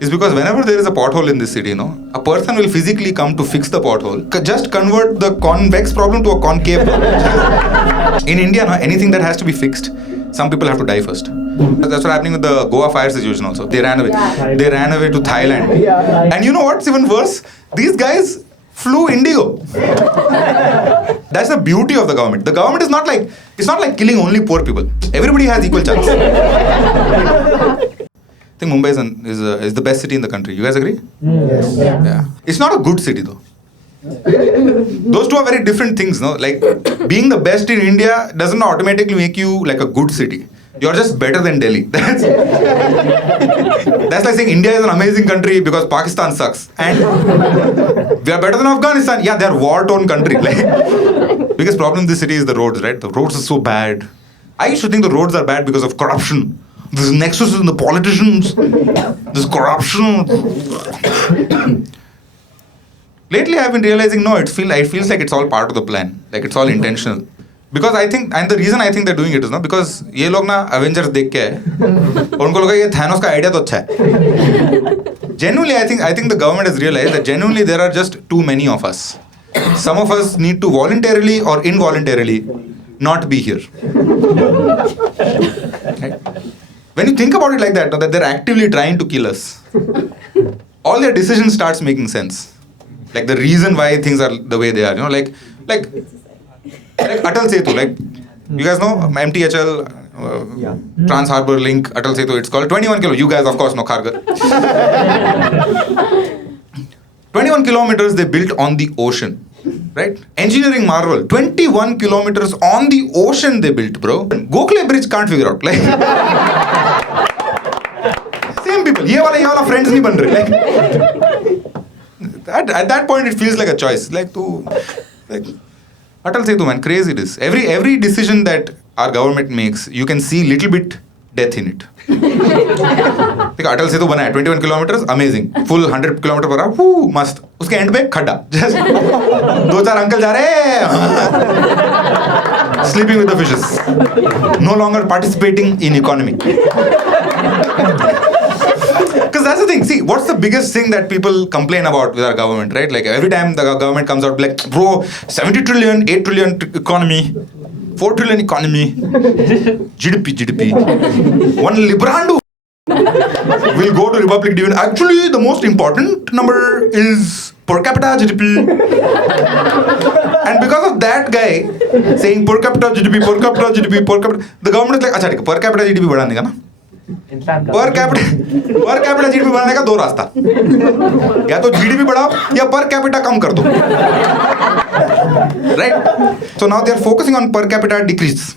is because whenever there is a pothole in this city, a person will physically come to fix the pothole. Just convert the convex problem to a concave problem. In India, anything that has to be fixed, some people have to die first. That's what's happening with the Goa fire situation also. They ran away. They ran away to Thailand. And you know what's even worse? These guys flew Indigo. That's the beauty of the government. The government is not like, it's not like killing only poor people. Everybody has equal chance. I think Mumbai is the best city in the country. You guys agree? Yes. Yeah. It's not a good city though. Those two are very different things, no? Like being the best in India doesn't automatically make you like a good city. You're just better than Delhi. That's like saying India is an amazing country because Pakistan sucks. And we are better than Afghanistan. Yeah, they're war-torn country. Like, biggest problem in this city is the roads, right? The roads are so bad. I used to think the roads are bad because of corruption. This nexus in the politicians. This corruption. Lately, I've been realizing, no, it feels like it's all part of the plan. Like it's all intentional. Because I think, and the reason I think they're doing it is because ये लोग ना Avengers देख के हैं और उनको लगा ये Thanos का idea तो अच्छा है. Genuinely, I think the government has realized that genuinely there are just too many of us. Some of us need to voluntarily or involuntarily not be here. Right? When you think about it like that they're actively trying to kill us, all their decisions starts making sense. Like the reason why things are the way they are, like Atal Setu, like you guys know MTHL, Trans Harbour Link, Atal Setu, it's called 21 kilo. You guys of course know Kharghar. 21 kilometers they built on the ocean, right? Engineering marvel. 21 kilometers on the ocean they built, bro. Gokhale Bridge can't figure out. Like same people. ये वाला friends नहीं बन रहे. Like at that point it feels like a choice. Like Atal Setu, man, crazy this. Every decision that our government makes, you can see little bit death in it. देखो अटल सेतु बना है 21 kilometers, amazing. Full 100 kilometer पर रहा, मस्त. उसके and पे खड्डा. Just 2-4 uncle जा रहे हैं. Sleeping with the fishes. No longer participating in economy. Because that's the thing. See, what's the biggest thing that people complain about with our government, right? Like every time the government comes out, like, bro, 70 trillion, 8 trillion economy, 4 trillion economy, GDP. One Librando will go to Republic Dividend. Actually, the most important number is per capita GDP. And because of that guy saying per capita GDP, the government is like, अच्छा, per capita GDP बढ़ाने का ना? Per capita GDP बढ़ाने का 2 रास्ता, या तो GDP बढ़ाओ या पर कैपिटा कम कर दो, right? So now they are focusing on per capita decrease.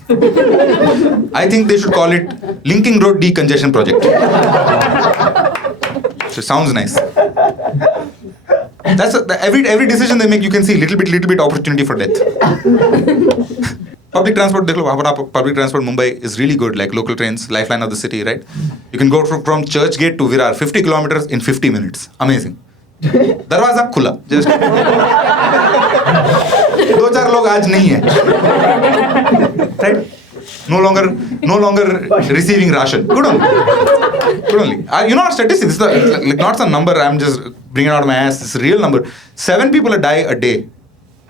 I think they should call it Linking Road Decongestion Project. So it sounds nice. That's every decision they make, you can see little bit opportunity for death. Public transport, public transport Mumbai is really good, like local trains, lifeline of the city, right? You can go from Churchgate to Virar, 50 kilometers in 50 minutes. Amazing. दरवाजा खुला, just 2-4 लोग आज नहीं है, right? No longer receiving ration. Good only. You know our statistics, like not some number I'm just bringing out of my ass, it's a real number. 7 people die a day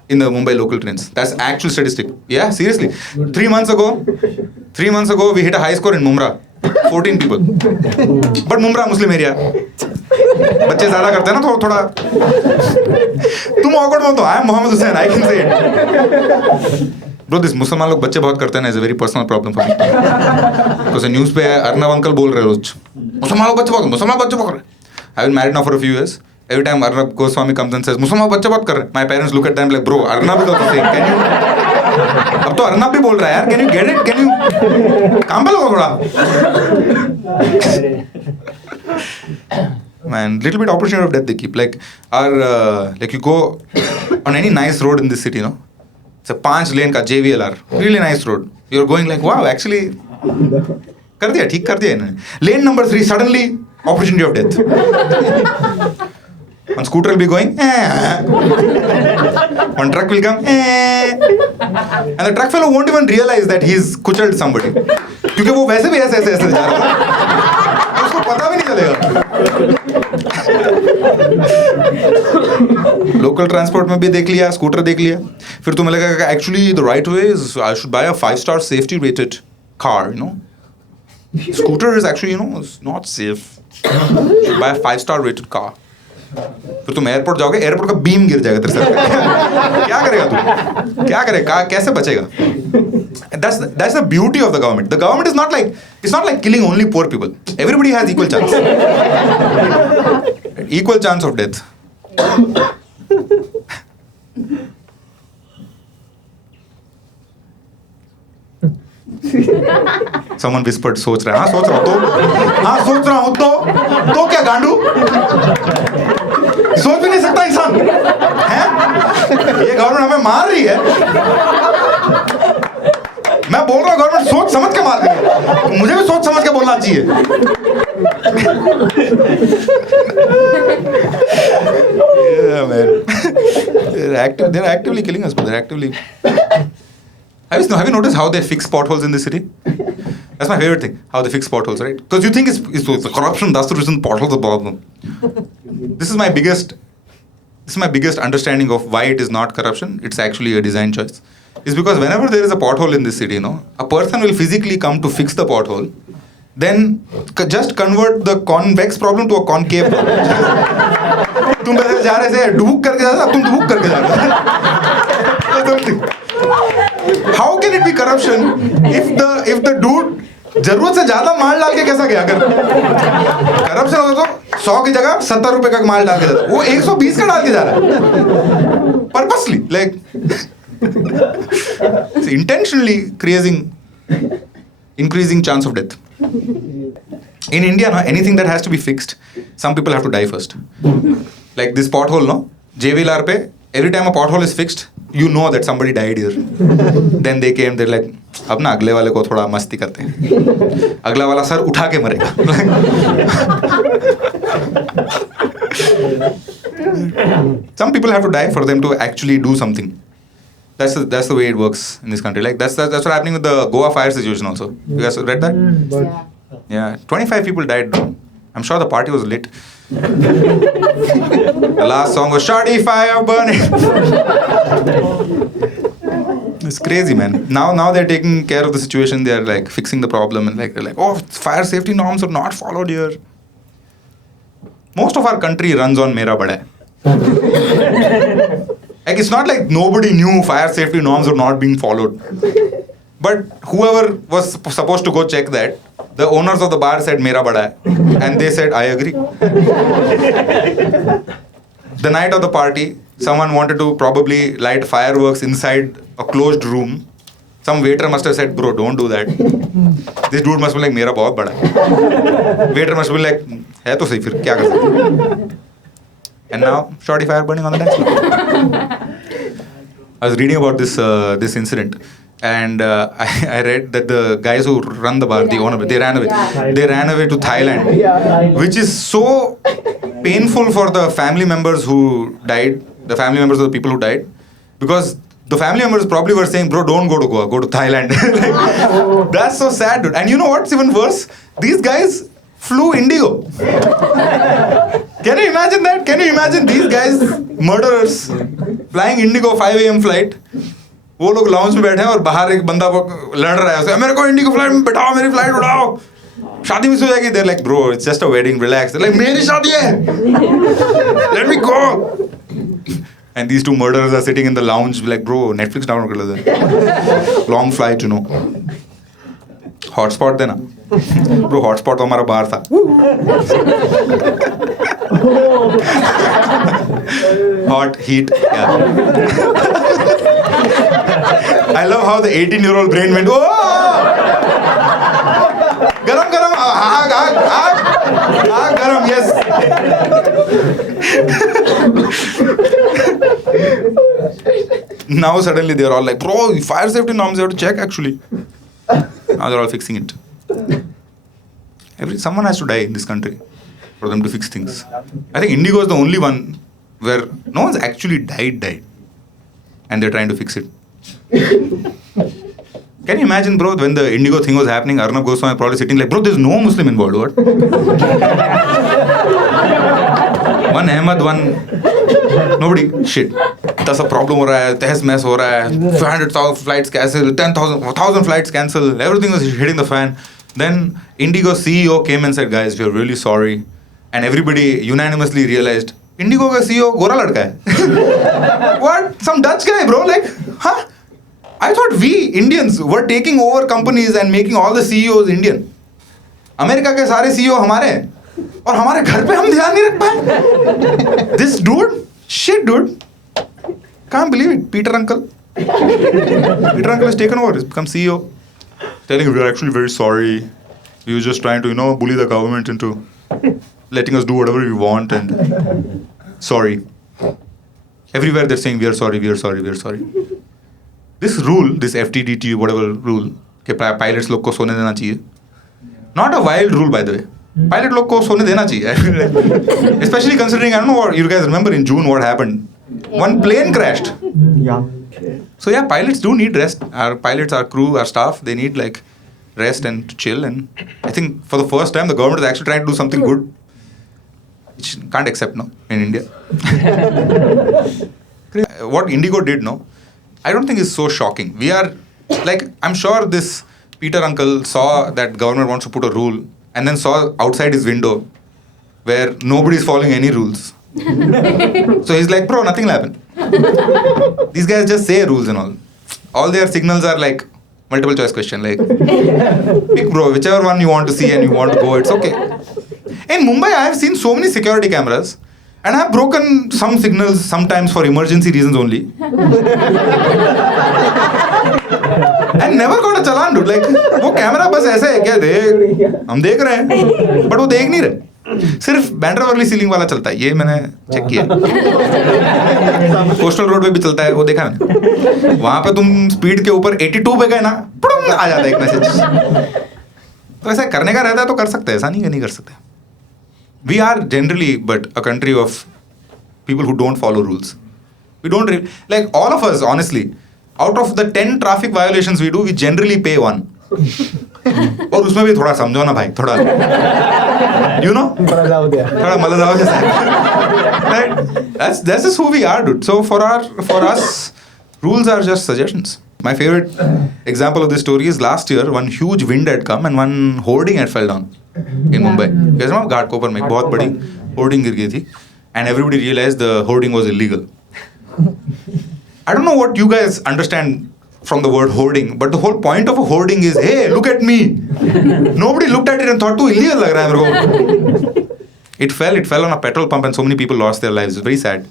in the Mumbai local trains. That's actual statistic. Yeah, seriously. 3 months ago, we hit a high score in Mumra. 14 people. But Mumra, Muslim area. बच्चे ज़्यादा करते हैं ना तो थोड़ा तुम awkward मत हो. I am Mohammed Hussain. I can say it. Bro, this मुसलमान लोग बच्चे बहुत करते हैं. It's a very personal problem for me. Because news पे अर्नब अंकल बोल रहे रोज. मुसलमान लोग बच्चे बहुत कर रहे हैं. I've been married now for a few years. Every time Arnab Goswami comes and says, मुसलमान बच्चे बहुत कर रहे हैं. My parents look at them like, bro, Arnab is also saying, can you? अब तो अर्नब भी बोल रहा है यार. Can you get it? Can you? काम पे लगो थोड़ा. Man, little bit opportunity of death they keep. Like like you go on any nice road in this city, no? It's a 5 lane का JVLR, really nice road. You're going like, wow, actually, ठीक कर दिया इन्होंने. Lane number 3, suddenly opportunity of death. One scooter will be going, one truck will come, and the truck fellow won't even realize that he's kuchaled somebody. क्योंकि वो वैसे भी ऐसे जा रहा है, उसको पता भी नहीं चलेगा. लोकल ट्रांसपोर्ट में भी देख लिया, स्कूटर देख लिया, फिर तुम्हें लगेगा actually the right way is I should buy a 5-star safety rated car, you know. Scooter is actually, you know, not safe. Buy a 5-star rated car. फिर तुम एयरपोर्ट जाओगे, एयरपोर्ट का बीम गिर जाएगा तेरे सर पे. क्या करेगा तू? क्या करेगा? कैसे बचेगा? That's the beauty of the government. The government is not like, it's not like killing only poor people. Everybody has equal chance. Equal chance of death. Someone whispered, सोच रहा है. हाँ सोच रहा हूँ तो. हाँ सोच रहा हूँ तो क्या गांडू? सोच भी नहीं सकता इंसान है? ये गवर्नमेंट हमें मार रही है. मैं बोल रहा हूँ गवर्नमेंट सोच समझ के मार रही है, तो मुझे भी सोच समझ के बोलना चाहिए. Yeah, man. They're actively killing us, but they're actively. Have you noticed how they fix potholes in the city? That's my favorite thing. How they fix potholes, right? Because you think it's the corruption. That's the reason potholes are the problem. This is my biggest understanding of why it is not corruption. It's actually a design choice. It's because whenever there is a pothole in this city, you know, a person will physically come to fix the pothole. Then just convert the convex problem to a concave problem. तुम पहले जा रहे थे डुबुक करके जा रहे, अब तुम डुबुक करके जा रहे. How can it be corruption if the dude जरूरत से ज्यादा माल डाल के कैसा गया? अगर करप्शन होता तो 100 की जगह 70 रुपए का माल डाल के जाता, वो 120 का डाल के जा रहा है purposely, like intentionally increasing chance of death. In India, no, anything that has to be fixed, some people have to die first. Like this pothole, no? JVLR pe, every time a pothole is fixed, you know that somebody died here. Then they came, they're like, अब ना अगले वाले को थोड़ा मस्ती करते हैं. अगला वाला सर उठा के मरेगा. Some people have to die for them to actually do something. That's the way it works in this country. Like that's what's happening with the Goa fire situation also. You guys read that? Yeah, 25 people died. I'm sure the party was lit. The last song was "Shoddy Fire Burning." It's crazy, man. Now they're taking care of the situation. They're like fixing the problem, and like they're like, oh, fire safety norms are not followed here. Most of our country runs on Mera Bada Hai. Like it's not like nobody knew fire safety norms were not being followed. But whoever was supposed to go check that, the owners of the bar said Mera Bada Hai. And they said, I agree. The night of the party, someone wanted to probably light fireworks inside a closed room. Some waiter must have said, bro, don't do that. This dude must be like, Mera bahut bada hai. Waiter must be like, hai to sahi fir, kya kar sakte? And now, shoddy fire burning on the dance floor. I was reading about this incident, and I read that the guys who run the bar, the owner, they ran away. They ran away to Thailand, which is so painful for the family members who died, the family members of the people who died, because the family members probably were saying, bro, don't go to Goa, go to Thailand. Like, that's so sad, dude. And you know what's even worse? These guys flew Indigo. Can you imagine that? Can you imagine these guys, murderers, flying Indigo 5 a.m. flight? वो लोग lounge में बैठे हैं और बाहर एक बंदा लड़ रहा है उसे, मेरे को इंडिगो फ्लाइट में बैठाओ, मेरी फ्लाइट उड़ाओ, शादी मिस हो जाएगी. They're like, bro, it's just a wedding, relax. They're like, मेरी शादी है, let me go. And these two murderers are sitting in the lounge like, bro, Netflix download कर लेते हैं, long flight, you know. Hotspot देना. Bro hotspot तो हमारा बाहर था. Hot heat. I love how the 18-year-old brain went, oh! गरम गरम, आग आग आग आग गरम, yes. Now suddenly they are all like, bro, fire safety norms you have to check actually. Now they're all fixing it. Someone has to die in this country for them to fix things. I think Indigo is the only one where no one's actually died, and they're trying to fix it. Can you imagine, bro, when the Indigo thing was happening, Arnab Goswami probably sitting like, bro, there's no Muslim involved, what? One Ahmed, one Nobody. Shit. That's a problem हो रहा है, तहस महस हो रहा है, 500,000 flights cancel, 10,000 flights cancel, everything was hitting the fan. Then Indigo CEO came and said, guys, we're really sorry. And everybody unanimously realized, Indigo का CEO गोरा लड़का है. What? Some Dutch guy, bro? Like, huh? I thought we Indians were taking over companies and making all the CEOs Indian. America के सारे CEO हमारे हैं. और हमारे घर पे हम ध्यान नहीं रख पाए. This dude, shit dude, can't believe it. Peter uncle has taken over. He's become CEO, telling we're actually very sorry. We were just trying to bully the government into letting us do whatever we want, and sorry. Everywhere they're saying we are sorry, we are sorry, we are sorry. This rule, this FTDT whatever rule, कि pilots लोग को सोने देना चाहिए. Not a wild rule, by the way. Pilot लोग को सोने देना चाहिए. Especially considering, I don't know what you guys remember in June what happened. One plane crashed. Yeah. So yeah, pilots do need rest. Our pilots, our crew, our staff, they need like rest and to chill. And I think for the first time, the government is actually trying to do something good, which can't accept no in India. What Indigo did, no, I don't think is so shocking. We are like, I'm sure this Peter uncle saw that government wants to put a rule and then saw outside his window where nobody is following any rules. So he's like, bro, nothing will happen. These guys just say rules and all. All their signals are like multiple choice question. Like, pick bro, whichever one you want to see and you want to go, it's okay. In Mumbai, I have seen so many security cameras and I have broken some signals sometimes for emergency reasons only. And never got a challan, dude. Like, वो camera बस ऐसे है क्या देख, हम देख रहे हैं, but वो देख नहीं रहे. सिर्फ बैंड्रा वर्ली सीलिंग वाला चलता है, ये मैंने चेक किया. कोस्टल रोड पे भी चलता है, वो देखा मैंने. वहाँ पे तुम स्पीड के ऊपर 82 पे गए ना, आ जाता है एक मैसेज. तो ऐसा करने का रहता है तो कर सकते हैं, ऐसा नहीं कर सकते. We are generally but a country of people who don't follow rules. We don't like all of us, honestly. Out of the 10 traffic violations we do, we generally pay 1. और उसमें भी थोड़ा समझो ना भाई, थोड़ा, you know, थोड़ा मलजाओ जैसा. Right? That's just who we are, dude. So for us, rules are just suggestions. My favorite example of this story is last year, one huge wind had come and one hoarding had fell down in Mumbai. You guys know Ghatkopar में एक बहुत बड़ी hoarding गिर गई थी, and everybody realized the hoarding was illegal. I don't know what you guys understand from the word hoarding, but the whole point of a hoarding is, hey, look at me. Nobody looked at it and thought, too illegal लग रहा है मेरे को. It fell on a petrol pump and so many people lost their lives. It's very sad.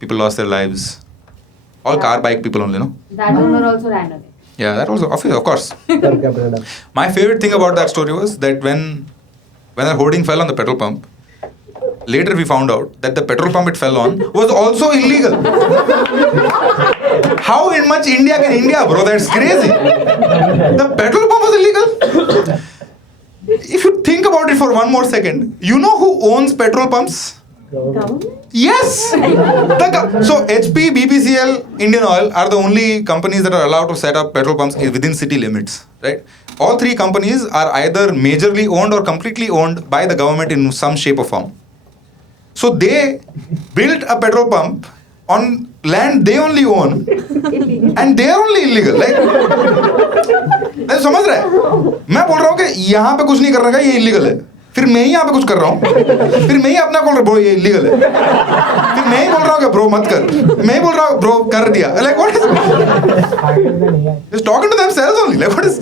People lost their lives. All car, bike people only, no? That owner also ran away. Yeah, that also, of course. My favorite thing about that story was that when the hoarding fell on the petrol pump, later we found out that the petrol pump it fell on was also illegal. How in much India can India, bro? That's crazy. The petrol pump was illegal. If you think about it for one more second, you know who owns petrol pumps? Government? Yes! So HP, BPCL, Indian Oil are the only companies that are allowed to set up petrol pumps within city limits, right? All three companies are either majorly owned or completely owned by the government in some shape or form. So they built a petrol pump on land they only own and they are only illegal. Like, समझ रहा है? मैं बोल रहा हूँ कि यहाँ पे कुछ नहीं करने का, ये illegal है. फिर मैं ही यहाँ पे कुछ कर रहा हूँ. फिर मैं ही अपना बोल रहा हूँ ब्रो ये illegal है. फिर मैं ही बोल रहा हूँ कि ब्रो मत कर. मैं ही बोल रहा हूँ ब्रो कर दिया. Like what is? Just talking to themselves only. Like what is?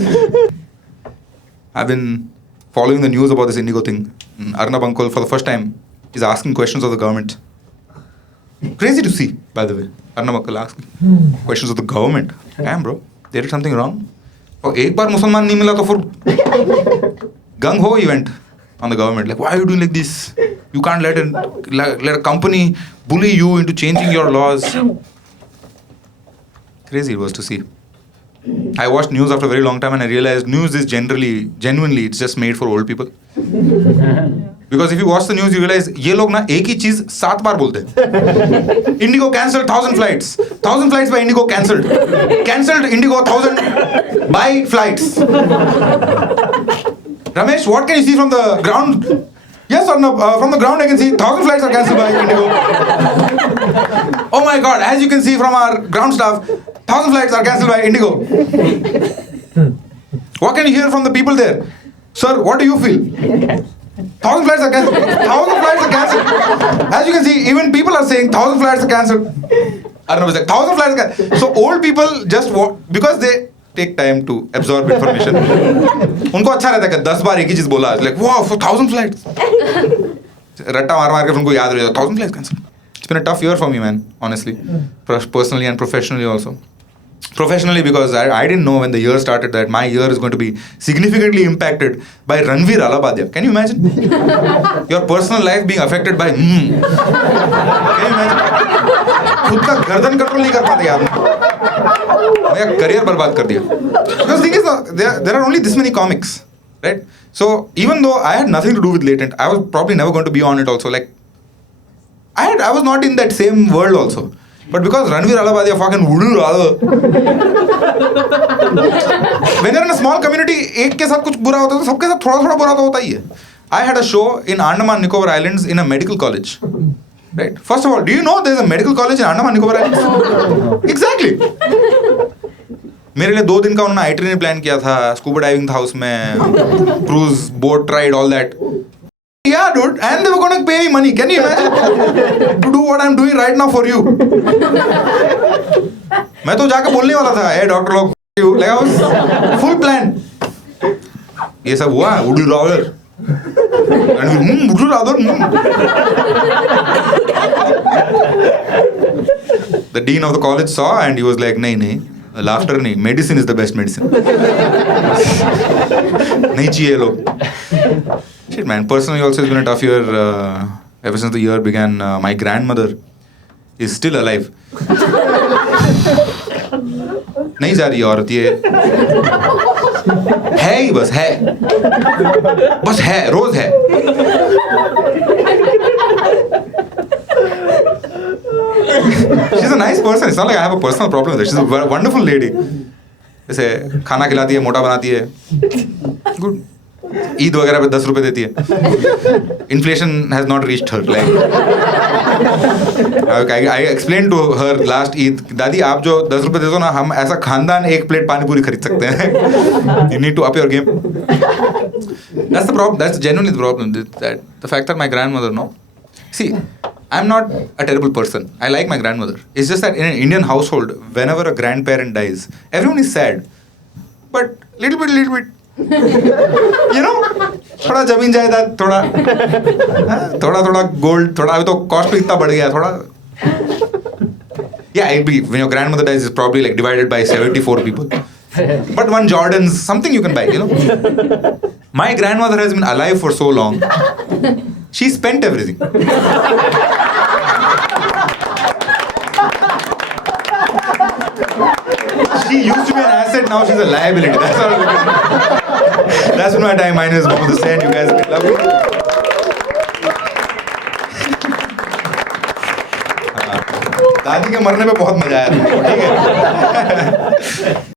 I've been following the news about this Indigo thing. Arnab uncle for the first time is asking questions of the government. Crazy to see, by the way. Arnab uncle asking questions of the government. Damn bro, they did something wrong. और एक बार मुसलमान नहीं मिला तो फिर gung ho event on the government. Like, why are you doing like this? You can't let a company bully you into changing your laws. Crazy it was to see. I watched news after a very long time and I realized news is genuinely, it's just made for old people. Because if you watch the news, you realize ये लोग ना एक ही चीज 7 बार बोलते हैं. Indigo cancelled 1,000 flights. 1,000 flights by Indigo cancelled. Cancelled Indigo 1,000 by flights. Ramesh, what can you see from the ground? Yes or no? From the ground I can see 1,000 flights are cancelled by Indigo. Oh my God! As you can see from our ground staff, 1,000 flights are cancelled by Indigo. What can you hear from the people there? Sir, what do you feel? 1,000 flights are cancelled. 1,000 flights are cancelled. As you can see, even people are saying 1,000 flights are cancelled. Arnab was like 1,000 flights are cancelled. So old people just walk because they take time to absorb information. उनको अच्छा रहता है कि 10 बार एक ही चीज बोला. Like wow, for 1,000 flights. रट्टा मार के फिर उनको याद रह जाता 1,000 flights cancelled. It's been a tough year for me, man. Honestly, personally and professionally also. Professionally, because I didn't know when the year started that my year is going to be significantly impacted by Ranveer Alabadia. Can you imagine? Your personal life being affected by Can you imagine? खुद का गर्दन control नहीं कर पाते यार. मेरा career बर्बाद कर दिया. Because the thing is, there are only this many comics, right? So even though I had nothing to do with Latent, I was probably never going to be on it also. Like I was not in that same world also. But because Ranveer Alabadia fucking voodoo when you're in a small community, एक के साथ कुछ बुरा होता है तो सबके साथ थोड़ा थोड़ा बुरा तो होता ही है. I had a show in Andaman Nicobar Islands in a medical college. Right? First of all, do you know there's a medical college in Andaman Nicobar Islands? Exactly. मेरे लिए 2 दिन का उन्होंने आइटनरी प्लान किया था. स्कूबा डाइविंग था उसमें, cruise, boat ride, all that. Yeah, dude, and they were going to pay me money. Can you imagine? To do what I'm doing right now for you. मैं तो जाके बोलने वाला था, hey डॉक्टर लोग, like I was full plan. ये सब हुआ, would you rather? And would you rather? The dean of the college saw and he was like, नहीं, laughter नहीं, medicine is the best medicine. नहीं चाहिए लोग. Shit, man. Personally, also it's been a tough year. Ever since the year began, my grandmother is still alive. नहीं जा रही औरत ये. है ही बस है, रोज है. She's a nice person. It's not like I have a personal problem with her. She's a wonderful lady. जैसे खाना खिलाती है, मोटा बनाती है. Good. ईद वगैरह पे 10 रुपए देती है. Inflation has not reached her. Like I explained to her last Eid, दादी आप जो 10 रुपए देते हो ना, हम ऐसा खानदान 1 प्लेट पानी पूरी खरीद सकते हैं. You need to up your game. That's the problem. That's genuinely the problem. That the fact that my grandmother, no. See, I'm not a terrible person. I like my grandmother. It's just that in an Indian household, whenever a grandparent dies, everyone is sad. But little bit. You know, थोड़ा जमीन जायदाद, थोड़ा gold, थोड़ा अभी तो cost भी इतना बढ़ गया थोड़ा. Yeah, when your grandmother dies, it's probably like divided by 74 people. But one Jordan's, something you can buy, you know. My grandmother has been alive for so long. She spent everything. She used to be an asset, now she's a liability. That's how it is. That's been my time. My name is Mohammed Hussain. You guys love me. दादी के मरने पे बहुत मजा आया था. ठीक है.